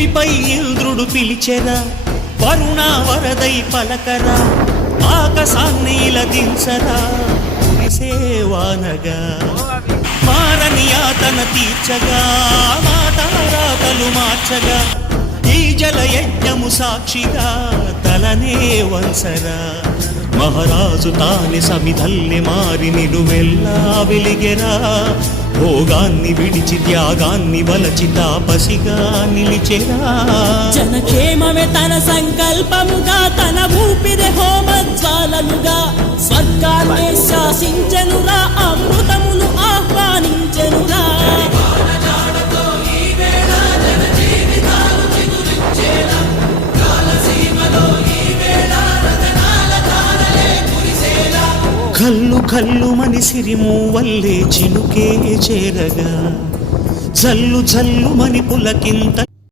భూమిపై ఇంద్రుడు పిలిచెరా, వరుణ వరదై పలకరా, ఆకాశాన్ని దించరా, కురిసేవానగా మారని యాతన తీర్చగా, మాతారాతలు మార్చగా, ఈ జలయజ్ఞము సాక్షిగా తలనే వంసరా. మహారాజు తాని సమిధల్ని మారి నిలువెల్లా వెలిగెరా, భోగాన్ని విడిచి త్యాగాన్ని వలచి తాపసిగా నిలిచెరా. జనక్షేమమే తన సంకల్పముగా, తన ఊపిరి హోమజ్వాలలుగా, స్వర్గాన్ని శాసించెనురా, అమృతమును ఆహ్వానించెనురా. కల్లు కల్లు మని సిరిము వల్లే చినుకే చేరగా, జల్లు జల్లు మని పులకింత